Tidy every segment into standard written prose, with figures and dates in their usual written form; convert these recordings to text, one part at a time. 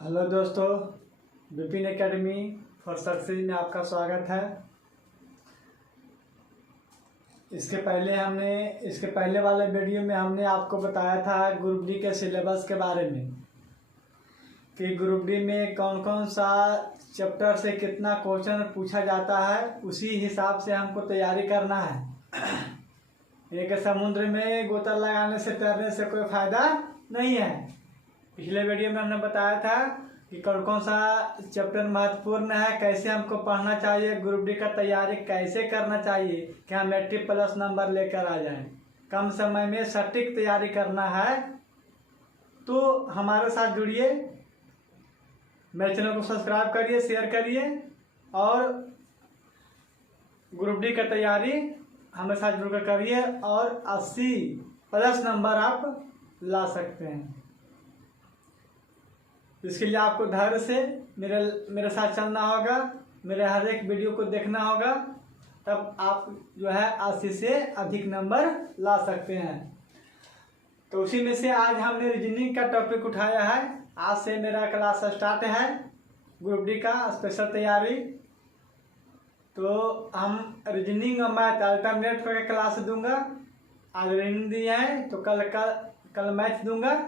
Hello दोस्तों, Vipin academy for success में आपका स्वागत है। इसके पहले वाले वीडियो में हमने आपको बताया था ग्रुप डी के सिलेबस के बारे में कि ग्रुप डी में कौन कौन सा चैप्टर से कितना क्वेश्चन पूछा जाता है। उसी हिसाब से हमको तैयारी करना है। एक समुद्र में गोता लगाने से तैरने से कोई फायदा नहीं है। पिछले वीडियो में हमने बताया था कि कौन कौन सा चैप्टर महत्वपूर्ण है, कैसे हमको पढ़ना चाहिए, ग्रुप डी का तैयारी कैसे करना चाहिए कि हम 80+ नंबर लेकर आ जाएं। कम समय में सटीक तैयारी करना है तो हमारे साथ जुड़िए। मेरे चैनल को सब्सक्राइब करिए, शेयर करिए और ग्रुप डी का तैयारी हमारे साथ जुड़कर करिए और 80+ नंबर आप ला सकते हैं। इसके लिए आपको धैर्य से मेरे साथ चलना होगा, मेरे हर एक वीडियो को देखना होगा, तब आप जो है 80 से अधिक नंबर ला सकते हैं। तो उसी में से आज हमने रीजनिंग का टॉपिक उठाया है। आज से मेरा क्लास स्टार्ट है ग्रुप डी का स्पेशल तैयारी। तो हम रीजनिंग और मैथ अल्टरनेट करके क्लास दूंगा। आज रीजनिंग दिया है तो कल मैथ दूंगा,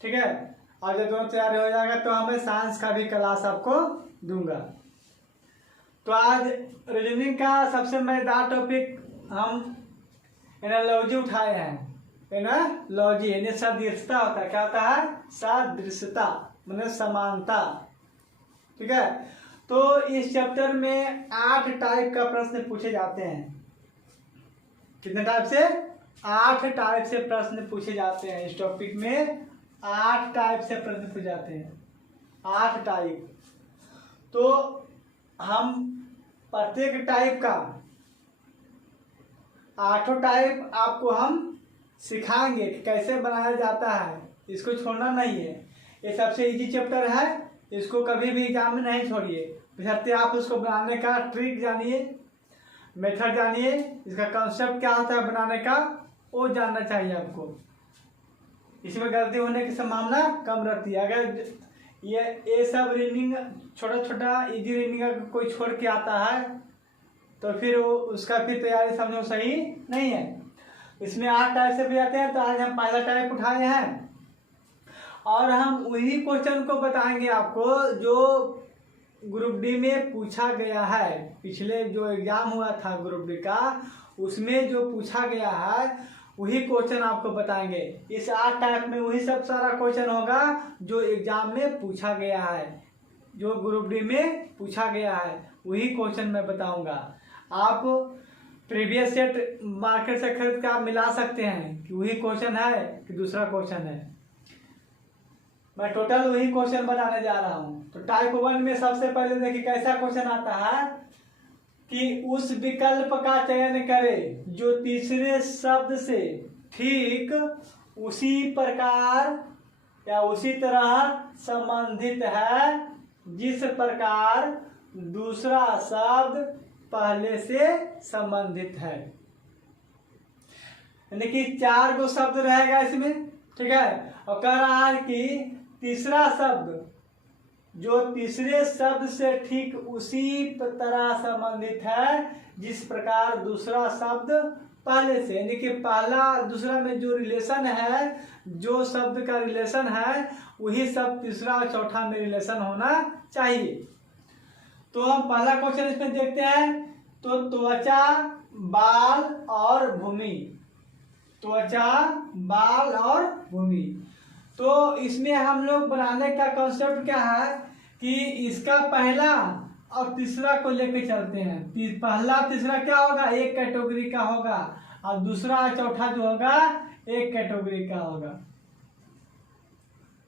ठीक है। और जब दोनों तैयार हो जाएगा तो हमें साइंस का भी क्लास आपको दूंगा। तो आज रीजनिंग का सबसे मजेदार टॉपिक हम एनालॉजी उठाए हैं। एनालॉजी यानी सदृशता होता है। क्या होता है? सदृशता माने समानता, ठीक है। तो इस चैप्टर में 8 टाइप का प्रश्न पूछे जाते हैं। कितने टाइप से? 8 टाइप से प्रश्न पूछे जाते हैं। इस टॉपिक में 8 टाइप से प्रश्न पूछे जाते हैं। 8 टाइप। तो हम प्रत्येक टाइप का 8 टाइप आपको हम सिखाएंगे कि कैसे बनाया जाता है। इसको छोड़ना नहीं है। ये सबसे इजी चैप्टर है, इसको कभी भी एग्जाम में नहीं छोड़िए। बशर्ते आप उसको बनाने का ट्रिक जानिए, मेथड जानिए, इसका कॉन्सेप्ट क्या होता है बनाने का वो जानना चाहिए आपको। इसमें गलती होने की संभावना कम रहती है। अगर ये सब रीडिंग छोटा इजी रीडिंग कोई छोड़ के आता है तो फिर वो उसका फिर तैयारी समझो सही नहीं है। इसमें 8 टाइप से भी आते हैं। तो आज हम पहला टाइप उठाए हैं और हम वही क्वेश्चन को बताएंगे आपको जो ग्रुप डी में पूछा गया है। पिछले जो एग्जाम हुआ था ग्रुप डी का, उसमें जो पूछा गया है वही क्वेश्चन आपको बताएंगे। इस 8 टाइप में वही सब सारा क्वेश्चन होगा जो एग्जाम में पूछा गया है, जो ग्रुप डी में पूछा गया है वही क्वेश्चन मैं बताऊंगा। आप प्रीवियस सेट मार्केट से खरीद कर आप मिला सकते हैं कि वही क्वेश्चन है कि दूसरा क्वेश्चन है। मैं टोटल वही क्वेश्चन बनाने जा रहा हूँ। तो टाइप 1 में सबसे पहले देखिए कैसा क्वेश्चन आता है कि उस विकल्प का चयन करें जो तीसरे शब्द से ठीक उसी प्रकार या उसी तरह संबंधित है जिस प्रकार दूसरा शब्द पहले से संबंधित है। यानी कि 4 गो शब्द रहेगा इसमें, ठीक है। और कह रहा है कि तीसरा शब्द जो तीसरे शब्द से ठीक उसी तरह संबंधित है जिस प्रकार दूसरा शब्द पहले से। यानी कि पहला दूसरा में जो रिलेशन है, जो शब्द का रिलेशन है वही सब तीसरा और चौथा में रिलेशन होना चाहिए। तो हम पहला क्वेश्चन इसमें देखते हैं। तो त्वचा, बाल और भूमि। त्वचा, बाल और भूमि। तो इसमें हम लोग बनाने का कॉन्सेप्ट क्या है कि इसका पहला और तीसरा को लेकर चलते हैं। पहला तीसरा क्या होगा? एक कैटेगरी का होगा और दूसरा और चौथा जो होगा एक कैटेगरी का होगा,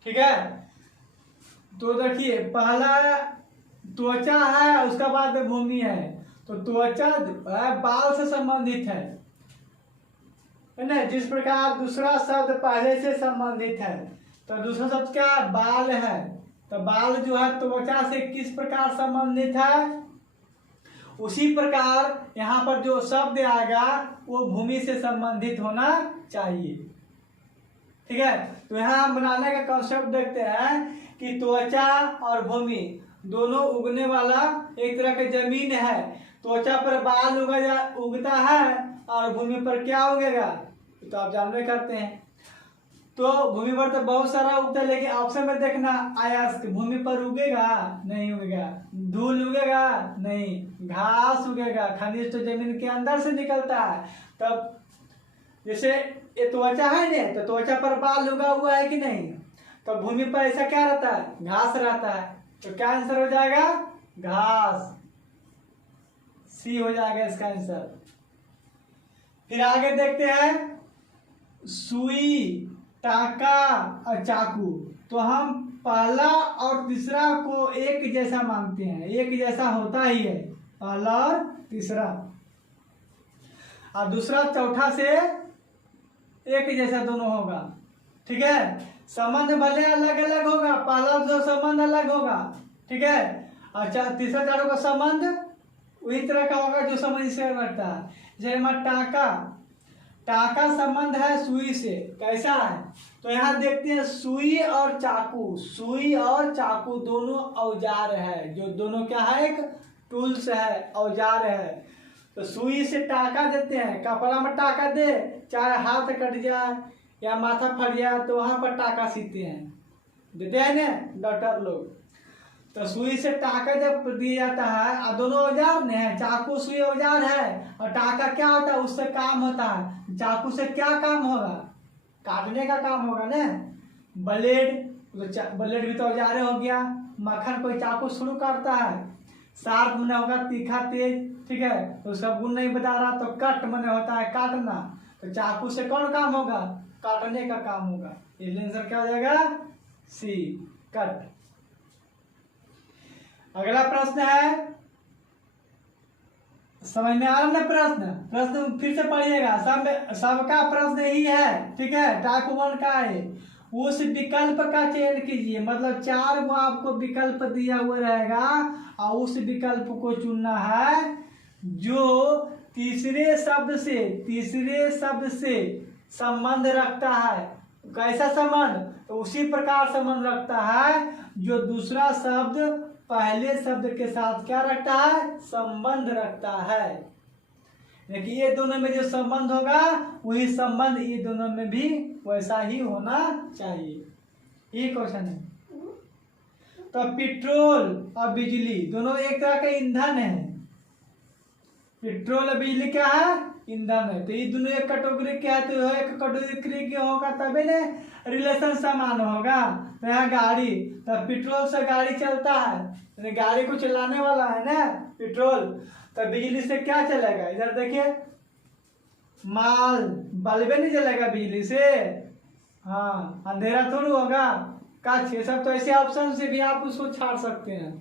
ठीक है। तो देखिए पहला त्वचा है, उसका बाद भूमि है। तो त्वचा बाल से संबंधित है ना, जिस प्रकार दूसरा शब्द पहले से संबंधित है। तो दूसरा शब्द क्या? बाल है। तो बाल जो है त्वचा से किस प्रकार संबंधित है, उसी प्रकार यहाँ पर जो शब्द आएगा वो भूमि से संबंधित होना चाहिए, ठीक है। तो यहाँ हम बनाने का कॉन्सेप्ट देखते हैं कि त्वचा और भूमि दोनों उगने वाला एक तरह का जमीन है। त्वचा पर बाल उगता है और भूमि पर क्या उगेगा, तो आप जानवे करते हैं। तो भूमि पर तो बहुत सारा उगता है, लेकिन ऑप्शन में देखना आया भूमि पर उगेगा, नहीं उगेगा। धूल उगेगा, नहीं। घास उगेगा, खनिज तो जमीन के अंदर से निकलता है। तब जैसे ये त्वचा है ना, तो त्वचा पर बाल उगा हुआ है कि नहीं, तो भूमि पर ऐसा क्या रहता है, घास रहता है। तो क्या आंसर हो जाएगा, घास। सी हो जाएगा इसका आंसर। फिर आगे देखते हैं, सुई, टाका और चाकू। तो हम पहला और तीसरा को एक जैसा मानते हैं, एक जैसा होता ही है पहला और तीसरा, और दूसरा चौथा से एक जैसा दोनों होगा। ठीक है, संबंध भले अलग अलग होगा, पहला जो संबंध अलग होगा, ठीक है, और तीसरा चारों का संबंध वही तरह का होगा जो संबंध इससे रखता है। जैसे हमारा टाका संबंध है सुई से, कैसा है, तो यहाँ देखते हैं सुई और चाकू। सुई और चाकू दोनों औजार है, जो दोनों क्या है, एक टूल्स है, औजार है। तो सुई से टाका देते हैं, कपड़ा में टाका दे, चाहे हाथ कट जाए या माथा फट जाए तो वहां पर टाका सीते हैं, देते हैं ना डॉक्टर लोग। तो सुई से टाका जब दिया जाता है, और दोनों औजार ने है, चाकू सुई औजार है, और टाका क्या होता है, उससे काम होता है। चाकू से क्या काम होगा, काटने का काम होगा ना। ब्लेड, तो ब्लेड भी तो औजार हो गया। मक्खन कोई चाकू शुरू काटता है, शार्प मने होगा तीखा तेज, ठीक है, तो उसका गुण नहीं बता रहा, तो कट मने होता है काटना। तो चाकू से कौन काम होगा, काटने का काम होगा। इसलिए आंसर क्या हो जाएगा, सी, कट। अगला प्रश्न है, समझ में आ रहा ना प्रश्न फिर से पढ़िएगा, सबका प्रश्न यही है, ठीक है, टाइप 1 का है। उस विकल्प का चयन कीजिए, मतलब 4 को आपको विकल्प दिया हुआ रहेगा और उस विकल्प को चुनना है जो तीसरे शब्द से संबंध रखता है। कैसा संबंध, तो उसी प्रकार संबंध रखता है जो दूसरा शब्द पहले शब्द के साथ क्या रखता है, संबंध रखता है। देखिए ये दोनों में जो संबंध होगा वही संबंध ये दोनों में भी वैसा ही होना चाहिए। ये क्वेश्चन है। तो पेट्रोल और बिजली दोनों एक तरह का ईंधन है। पेट्रोल और बिजली क्या है, ईंधन है। तो ये दोनों एक कैटेगरी के है, तो एक कैटेगरी के होगा तभी ना रिलेशन समान होगा। तो यहाँ गाड़ी, तो पेट्रोल से गाड़ी चलता है, गाड़ी को चलाने वाला है ना पेट्रोल। तो बिजली से क्या चलेगा, इधर देखिए माल, बल्बे नहीं जलेगा बिजली से, हाँ, अंधेरा थोड़ी होगा। काच, ये सब तो ऐसे ऑप्शन से भी आप उसको छाड़ सकते हैं,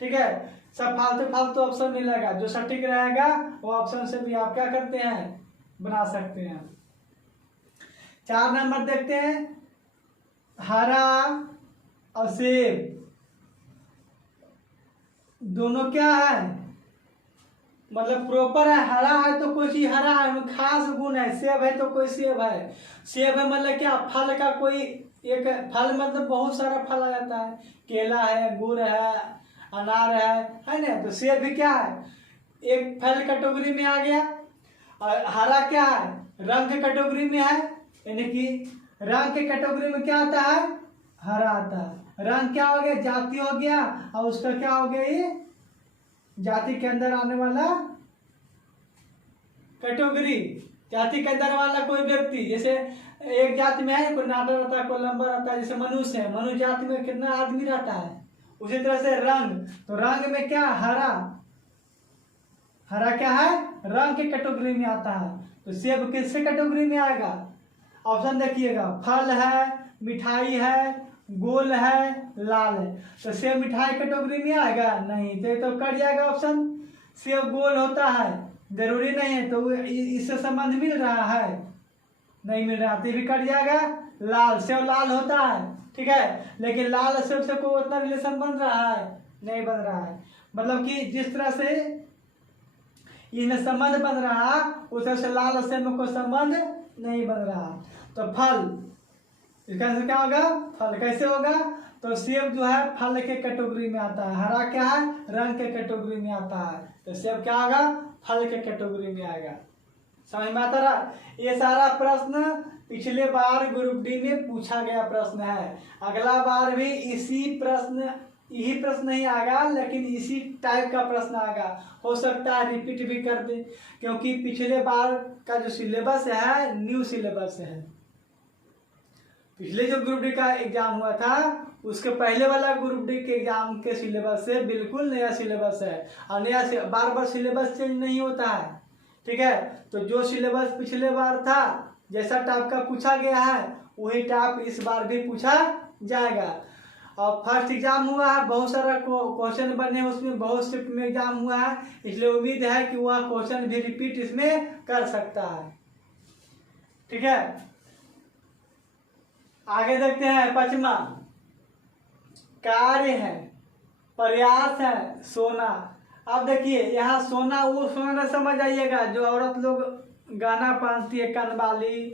ठीक है। सब फालतू ऑप्शन मिलेगा, जो सटीक रहेगा वो ऑप्शन से भी आप क्या करते हैं, बना सकते हैं। 4 नंबर देखते हैं, हरा और सेब दोनों क्या है, मतलब प्रॉपर है। हरा है तो कोई चीज हरा है, खास गुण है। सेब है तो कोई सेब है। सेब है मतलब क्या, फल का कोई एक फल, मतलब बहुत सारा फल आ जाता है। केला है, गुड़ है, अनार है ना। तो सेब भी क्या है, एक फल कैटेगरी में आ गया। और हरा क्या है, रंग के कैटेगरी में है, यानी कि रंग के कैटेगरी में क्या आता है, हरा आता है। रंग क्या हो गया, जाति हो गया, और उसका क्या हो गया, ये जाति के अंदर आने वाला कैटेगरी। जाति के अंदर वाला कोई व्यक्ति, जैसे एक जाति में है, कोई नाटा रहता है, कोई लंबा रहता है, जैसे मनुष्य है, मनुष्य जाति में कितना आदमी रहता है। उसी तरह से रंग, तो रंग में क्या, हरा, हरा क्या है, रंग के कैटेगरी में आता है। तो सेब किससे कैटेगरी में आएगा, ऑप्शन देखिएगा, फल है, मिठाई है, गोल है, लाल है। तो सेब मिठाई कैटेगरी में आएगा नहीं, तो कट जाएगा ऑप्शन। सेब गोल होता है, जरूरी नहीं है, तो इससे संबंध मिल रहा है, नहीं मिल रहा, तो भी कट जाएगा। लाल, सेब लाल होता है, ठीक है, लेकिन लाल सेब से कोई उतना रिलेशन बन रहा है, नहीं बन रहा है। मतलब कि जिस तरह से इनमें संबंध बन रहा, उस तरह से लाल सेब में कोई संबंध नहीं बन रहा। तो फल, इसका आंसर क्या होगा? फल। कैसे होगा? तो सेब जो है फल के कैटेगरी में आता है, हरा क्या है? रंग के कैटेगरी में आता है, तो सेब क्या होगा? फल के कैटेगरी में आएगा। समझ में आता रहा? ये सारा प्रश्न पिछले बार ग्रुप डी में पूछा गया प्रश्न है। अगला बार भी यही प्रश्न नहीं आएगा, लेकिन इसी टाइप का प्रश्न आएगा। हो सकता है रिपीट भी कर दे, क्योंकि पिछले बार का जो सिलेबस है न्यू सिलेबस है। पिछले जो ग्रुप डी का एग्जाम हुआ था उसके पहले वाला ग्रुप डी के एग्जाम के सिलेबस से बिल्कुल नया सिलेबस है, और नया बार बार सिलेबस चेंज नहीं होता है। ठीक है, तो जो सिलेबस पिछले बार था, जैसा टाइप का पूछा गया है वही टाइप इस बार भी पूछा जाएगा। और फर्स्ट एग्जाम हुआ है, बहुत सारा क्वेश्चन बने, उसमें बहुत शिफ्ट में एग्जाम हुआ है, इसलिए उम्मीद है कि वह क्वेश्चन भी रिपीट इसमें कर सकता है। ठीक है, आगे देखते हैं। 5वां कार्य है, प्रयास है, सोना। अब देखिए यहाँ सोना वो सोना न समझ आइएगा जो औरत लोग गाना पहनती है, कनवाली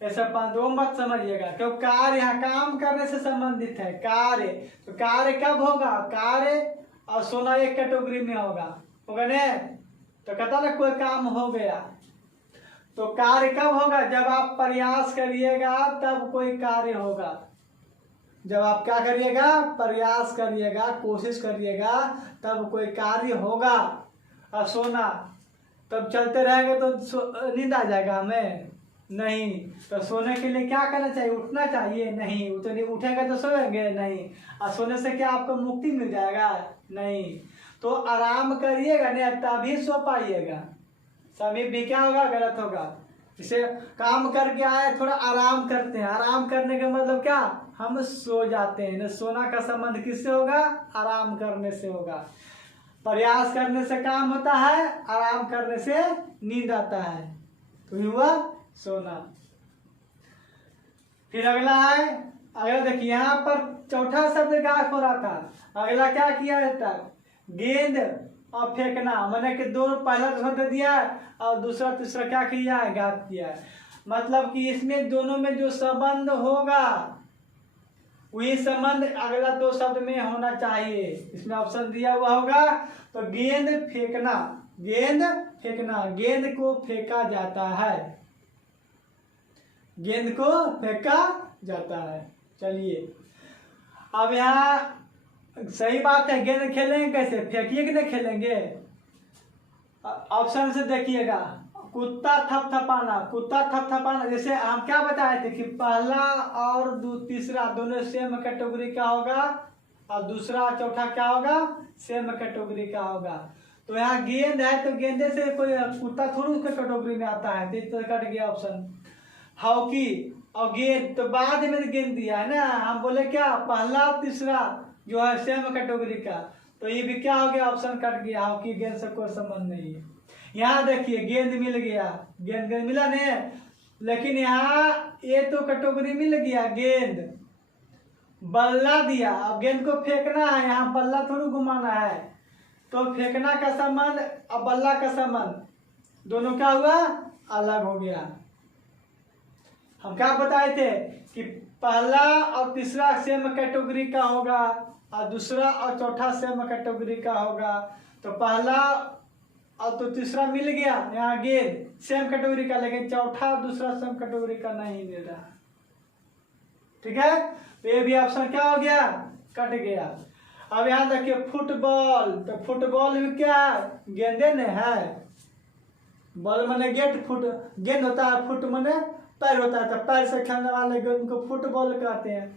ऐसा पहनते, वो मत समझिएगा। क्यों? कार्य यहाँ काम करने से संबंधित है। कार्य, तो कार्य कब होगा? कार्य और सोना एक कैटेगरी में होगा ने, तो कहता ना कोई काम हो गया। तो कार्य कब होगा? जब आप प्रयास करिएगा तब कोई कार्य होगा। जब आप क्या करिएगा? प्रयास करिएगा, कोशिश करिएगा, तब कोई कार्य होगा। और सोना तब चलते रहेंगे तो नींद आ जाएगा हमें? नहीं। तो सोने के लिए क्या करना चाहिए? उठना चाहिए? नहीं। उठेगा तो सोएंगे? नहीं। और सोने से क्या आपको मुक्ति मिल जाएगा? नहीं। तो आराम करिएगा नहीं, तभी सो पाइएगा। सभी भी क्या होगा? गलत होगा। इसे काम करके आए, थोड़ा आराम करते हैं। आराम करने का मतलब क्या? हम सो जाते हैं ना। सोना का संबंध किससे होगा? आराम करने से होगा। प्रयास करने से काम होता है, आराम करने से नींद आता है, तो हुआ सोना। फिर अगला है, अगला देखिए यहाँ पर चौथा शब्द गायब हो रहा था। अगला क्या किया जाता? गेंद और फेंकना। मैंने कि दो पहला शब्द दिया और दूसरा तीसरा क्या किया है? गायब किया है। मतलब कि इसमें दोनों में जो संबंध होगा वही संबंध अगला दो शब्द में होना चाहिए। इसमें ऑप्शन दिया हुआ होगा। तो गेंद फेंकना, गेंद फेंकना, गेंद को फेंका जाता है, गेंद को फेंका जाता है। चलिए अब यहाँ सही बात है, गेंद खेलेंगे कैसे? फेंकिए कि नहीं खेलेंगे? ऑप्शन से देखिएगा। कुत्ता थपथपाना, कुत्ता थपथपाना, जैसे हम क्या बताए थे कि पहला और तीसरा दोनों सेम कैटेगरी का होगा, और दूसरा चौथा क्या होगा? सेम कैटेगरी का होगा। तो यहाँ गेंद है तो गेंदे से कोई कुत्ता थोड़ी उसके कैटेगरी में आता है, तो कट गया ऑप्शन। हॉकी और गेंद तो बाद में गेंद दिया है ना, हम बोले क्या? पहला तीसरा जो है सेम कैटेगरी का, तो ये भी क्या हो गया? ऑप्शन कट गया। हॉकी गेंद से कोई संबंध नहीं है। यहाँ देखिए गेंद मिल गया, गेंद मिला नहीं, लेकिन यहाँ ये तो कैटेगरी मिल गया गेंद। बल्ला दिया, अब गेंद को फेंकना है, यहाँ बल्ला थोड़ी घुमाना है, तो फेंकना का संबंध और बल्ला का संबंध दोनों क्या हुआ? अलग हो गया। हम क्या बताए थे कि पहला और तीसरा सेम कैटेगरी का होगा और दूसरा और चौथा सेम कैटेगरी का होगा। तो पहला और तो तीसरा मिल गया, यहाँ गेंद सेम कैटेगरी का, लेकिन चौथा और दूसरा सेम कैटेगरी का नहीं मिल रहा। ठीक है, तो ये भी ऑप्शन क्या हो गया? कट गया। अब यहाँ देखिए फुटबॉल, तो फुटबॉल में क्या गेंदे ने है? बॉल माने गेंद होता है, फुट माने पैर होता है, तो पैर से खेलने वाले गेंद को फुटबॉल कहते हैं।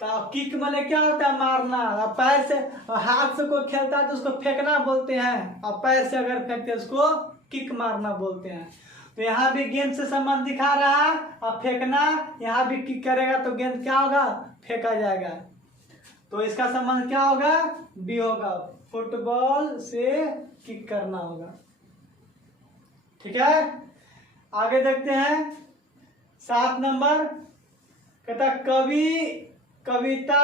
तो किक माने क्या होता है? मारना। और पैर से, हाथ से कोई खेलता है तो उसको फेंकना बोलते हैं, और पैर से अगर फेंकते हैं उसको किक मारना बोलते हैं। तो यहाँ भी गेंद से संबंध दिखा रहा है, और फेंकना, यहाँ भी किक करेगा तो गेंद क्या होगा? फेंका जाएगा। तो इसका संबंध क्या होगा? बी होगा, फुटबॉल से किक करना होगा। ठीक है, आगे देखते हैं। 7 नंबर कहता कवि, कविता,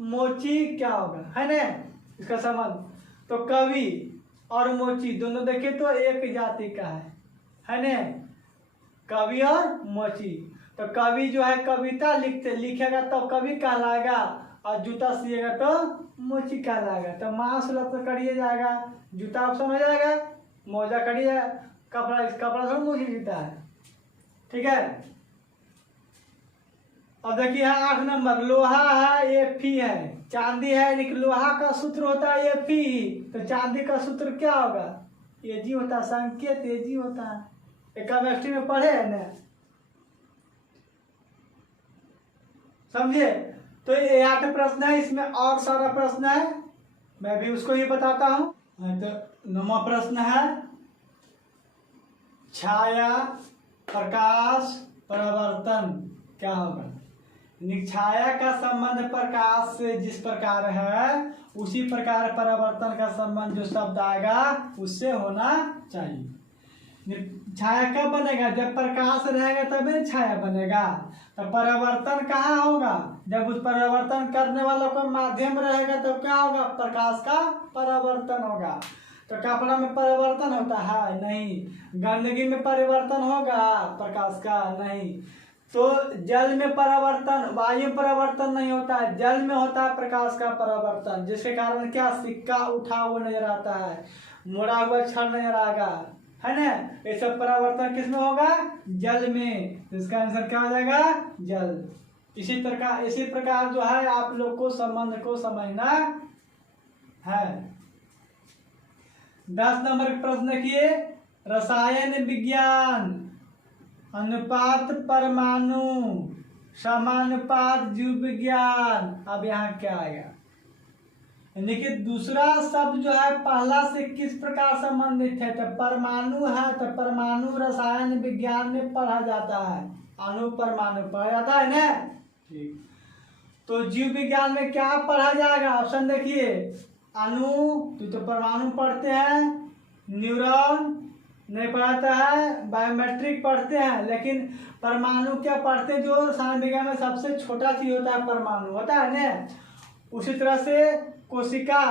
मोची क्या होगा? है ना इसका संबंध? तो कवि और मोची दोनों देखे तो एक जाति का है ना, कवि और मोची। तो कवि जो है कविता लिखेगा तो कवि कहलाएगा, और जूता सिएगा तो मोची कहलाएगा। तो मांस तो करिए जाएगा, जूता ऑप्शन हो जाएगा, मोजा करिए, कपड़ा सब मोची जूता है। ठीक है। अब देखिए 8 नंबर, लोहा है ये फी है, चांदी है, लेकिन लोहा का सूत्र होता है ये फी, तो चांदी का सूत्र क्या होगा? ये जी होता है, संकेत ये जी होता है। केमिस्ट्री में पढ़े है ना, समझे? तो ये 8 प्रश्न है, इसमें और सारा प्रश्न है, मैं भी उसको ही बताता हूँ। तो 9वां प्रश्न है, छाया प्रकाश परावर्तन क्या होगा? छाया का संबंध प्रकाश से जिस प्रकार है, उसी प्रकार परावर्तन का संबंध जो शब्द आएगा उससे होना चाहिए। छाया कब बनेगा? जब प्रकाश रहेगा तभी छाया बनेगा। तो परावर्तन कहाँ होगा? जब उस परावर्तन करने वालों का माध्यम रहेगा तो क्या होगा? प्रकाश का परावर्तन होगा। तो कपड़ा में परिवर्तन होता है? नहीं। गंदगी में परिवर्तन होगा प्रकाश का? नहीं। तो जल में परावर्तन, वायु परिवर्तन नहीं होता है, जल में होता है प्रकाश का परावर्तन, जिसके कारण क्या? सिक्का उठा हुआ नजर आता है, मुड़ा हुआ क्षण नजर आएगा, है ना? ये सब परावर्तन किसमें होगा? जल में। इसका आंसर क्या हो जाएगा? जल। इसी प्रकार जो है आप लोग को संबंध को समझना है। 10 नंबर प्रश्न देखिए, रसायन विज्ञान अनुपात परमाणु समानुपात जीव विज्ञान। अब यहाँ क्या आएगा? यानी कि दूसरा शब्द जो है पहला से किस प्रकार संबंधित है? तो परमाणु है, तो परमाणु रसायन विज्ञान में पढ़ा जाता है, अणु परमाणु पढ़ा जाता है ना। ठीक। तो जीव विज्ञान में क्या पढ़ा जाएगा? ऑप्शन देखिए, अणु तो परमाणु पढ़ते हैं, न्यूरॉन नहीं पढ़ाता है, बायोमेट्रिक पढ़ते हैं, लेकिन परमाणु क्या पढ़ते हैं? जो रसायन विज्ञान में सबसे छोटा चीज होता है परमाणु होता है ना। उसी तरह से कोशिका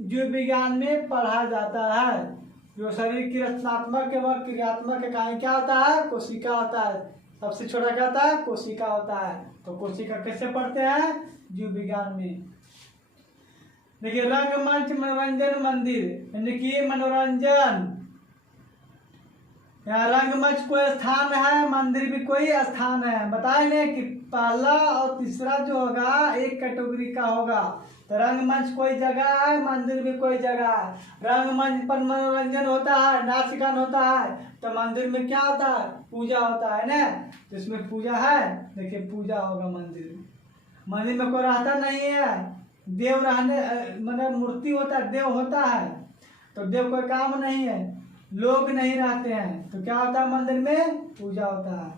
जीव विज्ञान में पढ़ा जाता है। जो शरीर की रचनात्मक एवं क्रियात्मक इकाई क्या होता है? कोशिका होता है। सबसे छोटा क्या होता है? कोशिका होता है। तो कोशिका कैसे पढ़ते हैं? जीव विज्ञान में। देखिए, रंगमंच मनोरंजन मंदिर, यानी कि मनोरंजन, यहाँ रंगमंच कोई स्थान है, मंदिर भी कोई स्थान है। बताए ना कि पहला और तीसरा जो होगा एक कैटेगरी का होगा। तो रंगमंच कोई जगह है, मंदिर भी कोई जगह है। रंगमंच पर मनोरंजन होता है, नाच गान होता है, तो मंदिर में क्या होता है? पूजा होता है ना। तो इसमें पूजा है, देखिए पूजा होगा मंदिर में। मंदिर में कोई रहता नहीं है, देव रहने मतलब मूर्ति होता है, देव होता है, तो देव कोई काम नहीं है, लोग नहीं रहते हैं, तो क्या होता है? मंदिर में पूजा होता है।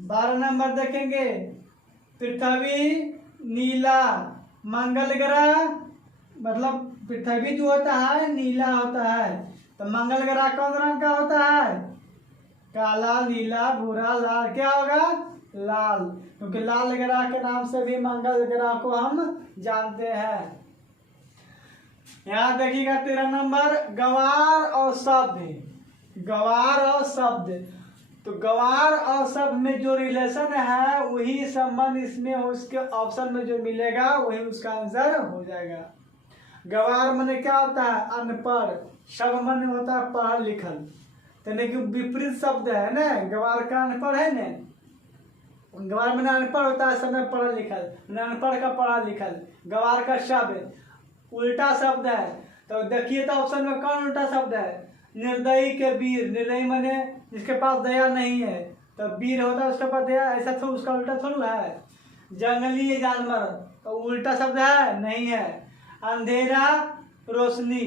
12 नंबर देखेंगे, पृथ्वी नीला मंगल ग्रह, मतलब पृथ्वी जो होता है नीला होता है, तो मंगल ग्रह कौन रंग का होता है? काला, नीला, भूरा, लाल। क्या होगा? लाल, क्योंकि लाल ग्रह के नाम से भी मंगल ग्रह को हम जानते हैं। यहाँ देखिएगा 13 नंबर, गवार और शब्द। गवार और शब्द, तो गवार और शब्द में जो रिलेशन है वही संबंध इसमें उसके ऑप्शन में जो मिलेगा वही उसका आंसर हो जाएगा। गवार माने क्या होता है? अनपढ़। शब्द माने होता है पढ़ा लिखल, तो विपरीत शब्द है ना। गवार का अनपढ़ है ना, गवार में अनपढ़ होता है, समय पढ़ा लिखल, अनपढ़ का पढ़ा लिखल। गवार का शब्द उल्टा शब्द है, तो देखिए तो ऑप्शन में कौन उल्टा शब्द है? निर्दयी के वीर। निर्दयी माने जिसके पास दया नहीं है, तो वीर होता है उसके पास दया, ऐसा तो उसका उल्टा थोड़ा है। जंगली जानवर, तो उल्टा शब्द है? नहीं है। अंधेरा रोशनी,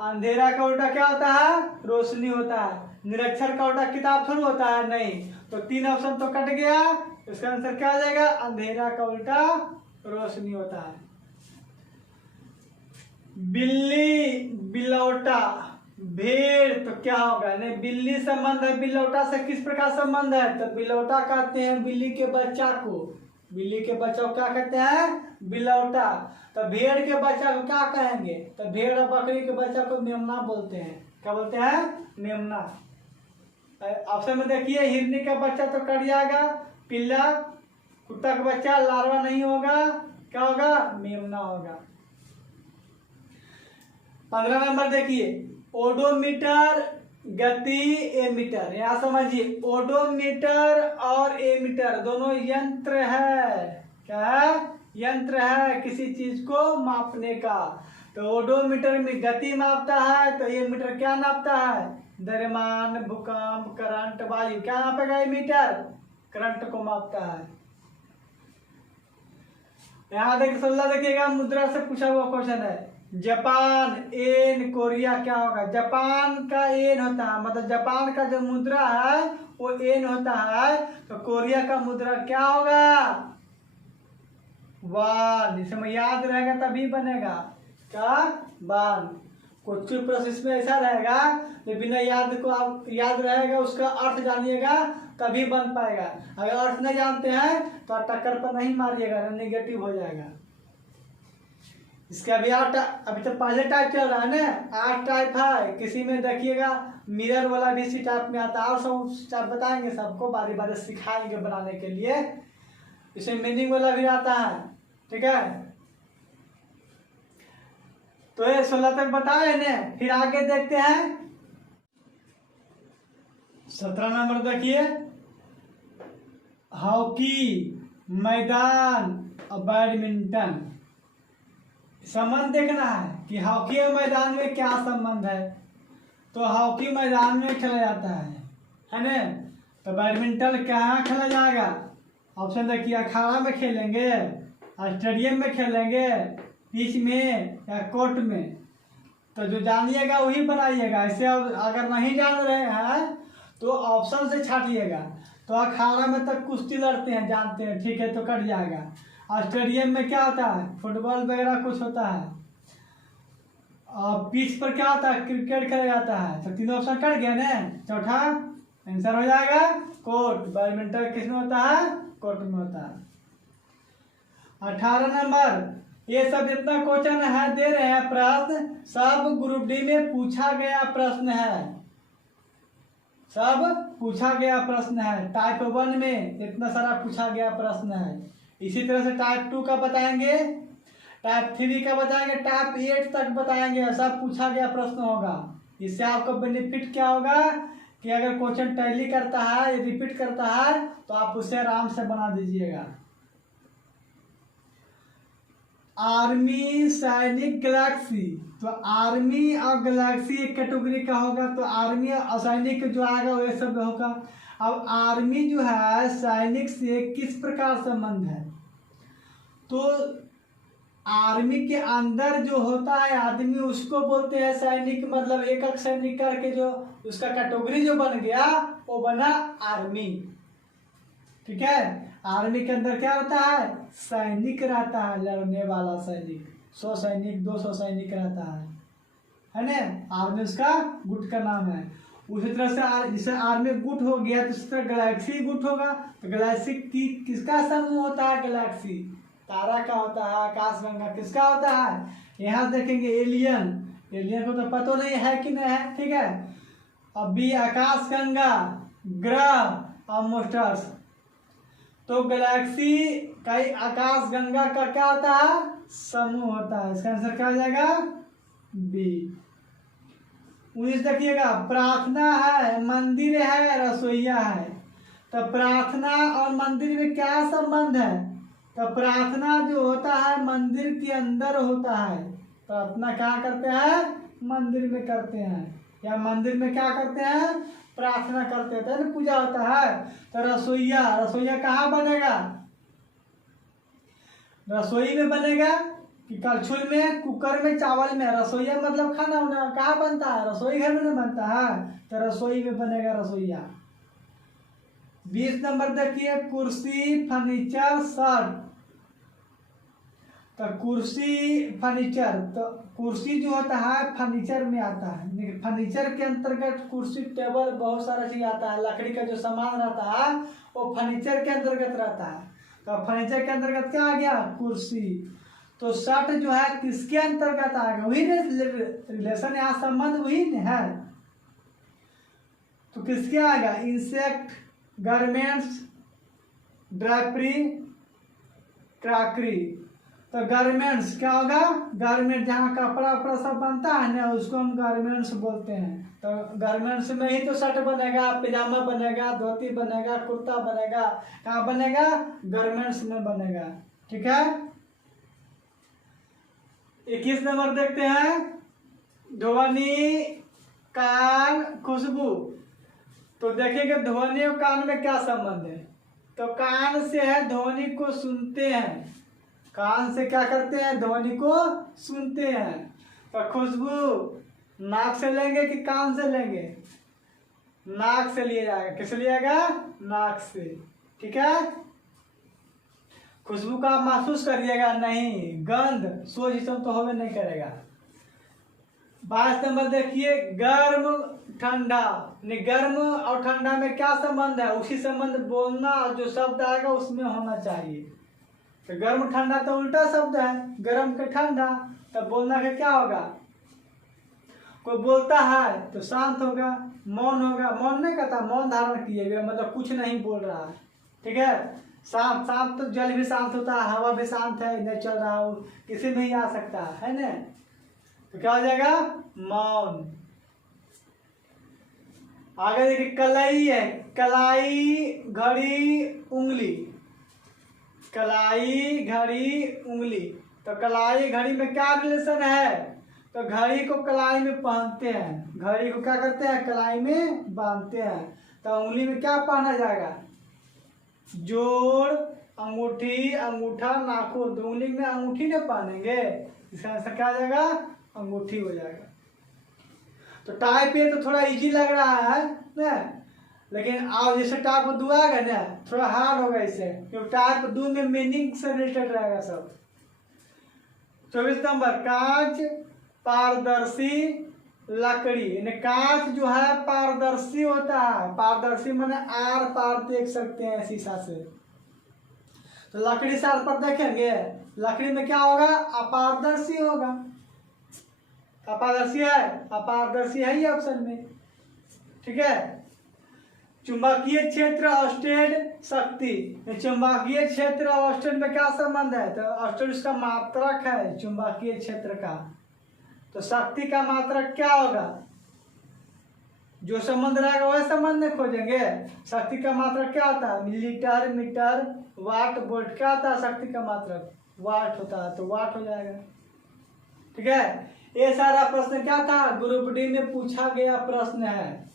अंधेरा का उल्टा क्या होता है? रोशनी होता है। निरक्षर का उल्टा किताब थोड़ा होता है? नहीं। तो 3 ऑप्शन तो कट गया, इसका आंसर क्या आ जाएगा? अंधेरा का उल्टा रोशनी होता है। बिल्ली बिलौटा भेड़, तो क्या होगा? नहीं, बिल्ली संबंध है, बिलौटा से किस प्रकार संबंध है? तो बिलौटा कहते हैं बिल्ली के बच्चा को, बिल्ली के बच्चा को क्या कहते हैं? बिलौटा। तो भेड़ के बच्चा को क्या कहेंगे? तो भेड़ और बकरी के बच्चा को मेमना बोलते हैं। क्या बोलते हैं? मेमना। ऑप्शन में देखिए, हिरनी का बच्चा तो कट जाएगा, पिल्ला। कुत्ता का बच्चा लार्वा नहीं होगा, क्या होगा, मेमना होगा। 15 नंबर देखिए, ओडोमीटर, गति, एमीटर। यहाँ समझिए, ओडोमीटर और एमीटर दोनों यंत्र है। क्या है, यंत्र है किसी चीज को मापने का। तो ओडोमीटर में गति मापता है, तो एमीटर क्या नापता है, द्रव्यमान, भूकंप, करंट, वायु। क्या नापेगा एमीटर, करंट को मापता है। यहाँ देखिए 16 देखिएगा, मुद्रा से पूछा हुआ क्वेश्चन है। जापान, एन, कोरिया क्या होगा। जापान का एन होता है, मतलब जापान का जो मुद्रा है वो एन होता है। तो कोरिया का मुद्रा क्या होगा, वान। इसे में याद रहेगा तभी बनेगा, क्या, वान। कुछ प्रश्न इसमें ऐसा रहेगा जो बिना याद को आप याद रहेगा, उसका अर्थ जानिएगा तभी बन पाएगा। अगर अर्थ नहीं जानते हैं तो टक्कर पर नहीं मारिएगा, नेगेटिव हो जाएगा। इसके अभी अभी तो पहले टाइप चल रहा है ना, 8 टाइप है। किसी में देखिएगा मिरर वाला भी इसी टाइप में आता है, और सब टाइप बताएंगे, सबको बारी बारी सिखाएंगे बनाने के लिए। इसमें मीनिंग वाला भी आता है, ठीक है। तो ये 16 तक बताए ने, फिर आगे देखते हैं। 17 नंबर देखिए, हॉकी मैदान और बैडमिंटन। संबंध देखना है कि हॉकी और मैदान में क्या संबंध है। तो हॉकी मैदान में खेला जाता है ना। तो बैडमिंटन कहाँ खेला जाएगा, ऑप्शन देखिए, अखाड़ा में खेलेंगे, स्टेडियम में खेलेंगे, पिच में या कोर्ट में। तो जो जानिएगा वही बनाइएगा। ऐसे अगर नहीं जान रहे हैं तो ऑप्शन से छाटिएगा। तो अखाड़ा में तक कुश्ती लड़ते हैं, जानते हैं, ठीक है, तो कट जाएगा। और स्टेडियम में क्या होता है, फुटबॉल वगैरह कुछ होता है। और पिच पर क्या होता है, क्रिकेट खेला जाता है। तो तीनों ऑप्शन कट गया ना। चौथा आंसर हो जाएगा कोर्ट। बैडमिंटन किस में होता है, कोर्ट में होता है। 18 नंबर, ये सब जितना क्वेश्चन है दे रहे हैं प्रश्न, सब ग्रुप डी में पूछा गया प्रश्न है, सब पूछा गया प्रश्न है। टाइप 1 में इतना सारा पूछा गया प्रश्न है। इसी तरह से टाइप 2 का बताएंगे, टाइप 3 का बताएंगे, टाइप 8 तक बताएंगे। सब पूछा गया प्रश्न होगा। इससे आपको बेनिफिट क्या होगा कि अगर क्वेश्चन टैली करता है, रिपीट करता है, तो आप उसे आराम से बना दीजिएगा। आर्मी, सैनिक, गैलेक्सी। तो आर्मी और गैलेक्सी एक कैटेगरी का होगा। तो आर्मी और सैनिक जो आएगा वो सब होगा। अब आर्मी जो है सैनिक से किस प्रकार संबंध है, तो आर्मी के अंदर जो होता है आदमी उसको बोलते हैं सैनिक। मतलब एक सैनिक करके जो उसका कैटेगरी जो बन गया वो बना आर्मी, ठीक है। आर्मी के अंदर क्या होता है, सैनिक रहता है, लड़ने वाला सैनिक। 100 सैनिक, 200 सैनिक रहता है ना। आर्मी उसका गुट का नाम है। उसी तरह से जैसे आर्मी गुट हो गया तो उसी तरह गैलेक्सी गुट होगा। तो गैलेक्सी किसका समूह होता है, गैलेक्सी तारा का होता है। आकाशगंगा किसका होता है, यहाँ देखेंगे एलियन, एलियन को तो पता नहीं है कि नहीं है, ठीक है। अभी आकाशगंगा, ग्रह और मोस्टर्स। तो गैलेक्सी का आकाशगंगा का क्या होता है, समूह होता है। इसका आंसर क्या हो जाएगा, बी। 19 देखिएगा, प्रार्थना है, मंदिर है, रसोईया है। तो प्रार्थना और मंदिर में क्या संबंध है, तो प्रार्थना जो होता है मंदिर के अंदर होता है। प्रार्थना क्या करते हैं, मंदिर में करते हैं, या मंदिर में क्या करते हैं, प्रार्थना करते हैं ना, पूजा होता है। तो रसोईया, रसोईया कहाँ बनेगा, रसोई में बनेगा कि कलछुल में, कुकर में, चावल में। रसोईया मतलब खाना उना कहाँ बनता है, रसोई घर में नहीं बनता है, तो रसोई में बनेगा रसोईया। 20 नंबर देखिए, कुर्सी, फर्नीचर, शर्ट। तो कुर्सी, फर्नीचर। तो कुर्सी जो होता है फर्नीचर में आता है, लेकिन फर्नीचर के अंतर्गत कुर्सी, टेबल, बहुत सारा चीज आता है। लकड़ी का जो सामान रहता है वो फर्नीचर के अंतर्गत रहता है। तो फर्नीचर के अंतर्गत क्या आ गया, कुर्सी। तो शर्ट जो है किसके अंतर्गत आएगा, वही रिलेशन, यहाँ संबंध वही है। तो किसके आएगा? Insect, garments, drapery, crockery. तो गारमेंट्स क्या होगा? गारमेंट जहाँ कपड़ा वपड़ा सब बनता है ना, उसको हम गारमेंट्स बोलते हैं। तो गारमेंट्स में ही तो शर्ट बनेगा, पैजामा बनेगा, धोती बनेगा, कुर्ता बनेगा। कहाँ बनेगा? गारमेंट्स में बनेगा। ठीक है। 21 नंबर देखते हैं, ध्वनि, कान, खुशबू। तो देखिएगा ध्वनि और कान में क्या संबंध है। तो कान से है ध्वनि को सुनते हैं, कान से क्या करते हैं? ध्वनि को सुनते हैं। तो खुशबू नाक से लेंगे कि कान से लेंगे? नाक से लिया जाएगा। किस लिएगा? नाक से। ठीक है। खुशबू का आप महसूस करिएगा नहीं, गंध सो जिसम तो होवे नहीं करेगा। 22 नंबर देखिए, गर्म, ठंडा। गर्म और ठंडा में क्या संबंध है? उसी संबंध बोलना जो शब्द आएगा उसमें होना चाहिए। तो गर्म ठंडा तो उल्टा शब्द है, गर्म के ठंडा। तब बोलना का क्या होगा? कोई बोलता है तो शांत होगा, मौन होगा। मौन नहीं कहता, मौन धारण किए, मतलब कुछ नहीं बोल रहा है। ठीक है। शांत, शांत तो जल भी शांत होता है, हवा भी शांत है, इधर चल रहा हो, किसी में ही आ सकता है ना। तो क्या हो जाएगा? मौन। आगे देखिए, कलाई है, कलाई, घड़ी, उंगली। कलाई, घड़ी, उंगली। तो कलाई घड़ी में क्या रिलेशन है? तो घड़ी को कलाई में पहनते हैं, घड़ी को क्या करते हैं? कलाई में बांधते हैं। तो उंगली में क्या पहना जाएगा? जोड़, अंगूठी, अंगूठा, नाखून। तो उंगली में अंगूठी नहीं पहनेंगे, इसका आंसर क्या आ जाएगा? अंगूठी हो जाएगा। तो टाइप ये तो थोड़ा इजी लग रहा है ना, लेकिन आप जैसे टाइप 2 आएगा ना, थोड़ा हार्ड होगा इससे, क्योंकि टाइप 2 में मीनिंग से रिलेटेड रहेगा सब। 24 नंबर, कांच, पारदर्शी, लकड़ी। यानी कांच जो है पारदर्शी होता है, पारदर्शी माने आर पार देख सकते हैं शीशा से। तो लकड़ी से आर पार देखेंगे, लकड़ी में क्या होगा? अपारदर्शी होगा। अपारदर्शी है, अपारदर्शी है ये ऑप्शन में। ठीक है। चुंबकीय क्षेत्र, ऑस्टेड, शक्ति। चुंबकीय क्षेत्र और ऑस्टेड में क्या संबंध है? तो ऑस्टेड उसका मात्रक है चुंबकीय क्षेत्र का। तो शक्ति का मात्रक क्या होगा? जो संबंध रहेगा वह संबंध में खोजेंगे। शक्ति का मात्रक क्या होता है? मिलीलीटर, मीटर, वाट, वोल्ट। क्या होता है शक्ति का मात्रक? वाट होता है, तो वाट हो जाएगा। ठीक है। ये सारा प्रश्न क्या था? ग्रुप डी में पूछा गया प्रश्न है।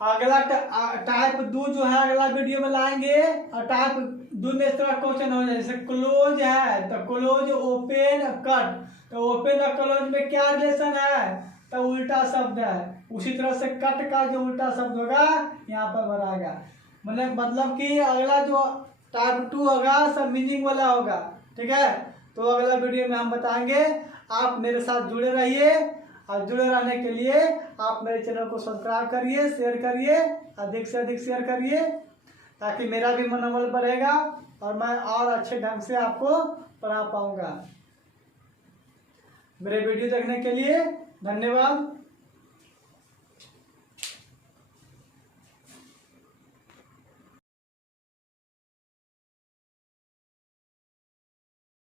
अगला टाइप 2 जो है अगला वीडियो में लाएंगे, और टाइप 2 में इस तरह क्वेश्चन हो जाए, जैसे क्लोज है तो क्लोज, ओपन, कट। तो ओपन और क्लोज में क्या रिलेशन है? तो उल्टा शब्द है। उसी तरह से कट का जो उल्टा शब्द होगा यहाँ पर बनाएगा। मतलब कि अगला जो टाइप 2 होगा सब मीनिंग वाला होगा। ठीक है। तो अगला वीडियो में हम बताएंगे। आप मेरे साथ जुड़े रहिए, और जुड़े रहने के लिए आप मेरे चैनल को सब्सक्राइब करिए, शेयर करिए, अधिक से अधिक शेयर करिए, ताकि मेरा भी मनोबल बढ़ेगा और मैं और अच्छे ढंग से आपको पढ़ा पाऊंगा। मेरे वीडियो देखने के लिए धन्यवाद।